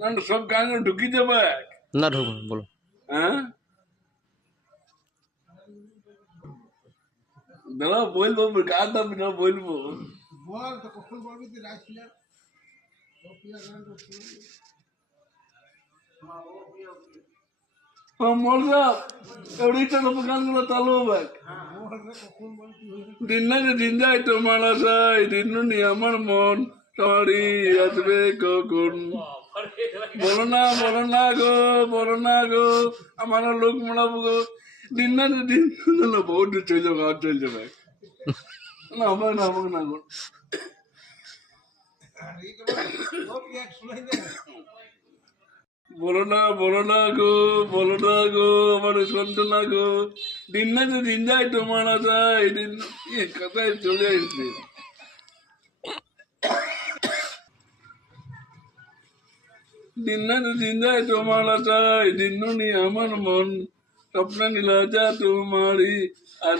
না না, সব গান ঢুকি যাবে। না ঢুকুন বলো। হ্যাঁ দাঁড়া বলবো, গান দাবি না বলবো। বল তো কখন বলবি তুই রাইট প্লেয়ার মরজা এড়িটা গানগুলো চালু হবে। কখন বলবি দিন না যে দিন যায় তোমার আশায়, দিন নি আমার মন তোমারই আসবে কখন। বলো না বলো না গো, বলো না গো, আমার লোক মারাবো গো। দিন না যে দিন না, বহুত চলে যাবে, আর চলে যাবে না, হবে না, হবে না গো। শুনাই দে বলো না বলো না গো, বলো না গো, আমার শুনতো না গো। দিন না যে দিন যায় তোমার আশায়, দিন কথায় চলে এসছে। দিন না যে দিন যায় তোমার আশায়, দিন নি আমার মন স্বপ্ন নীলা যা তোমারই। আর